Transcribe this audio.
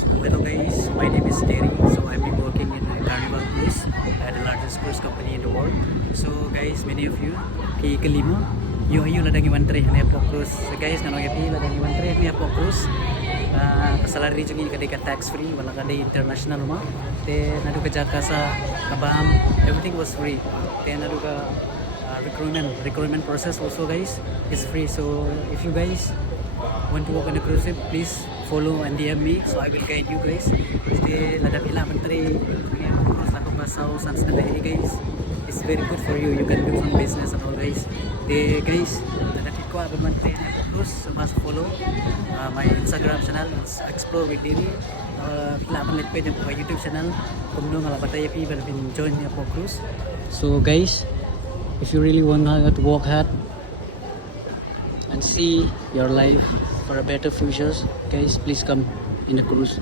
Hello guys, my name is Terry. So I've been working in a Carnival Cruise, the largest cruise company in the world. So guys, many of you, pi kelima, yo ladang iwan trei ni Apo Cruise. So guys, kalau pi ladang iwan trei ni Apo Cruise, salary jungi kadai tax free, wala kadai international ma. Te nadu ka jaka sa kabam, everything was free. Te nadu ka recruitment process also guys is free. So if you guys want to work on a cruise ship, please follow and DM me, so I will guide you guys. Este ladang ila menteri, cruise laku pasau sans hey guys. It's very good for you. You can do some business and all guys. De guys, ladang ko ab menteri cruise, so must follow my Instagram channel. It's explore with Dini. Kila man let page my YouTube channel. Kumno ngala batay pi bin join ni Apo Cruise. So guys, if you really want to work hard and see your life for a better future, guys, please come in a cruise.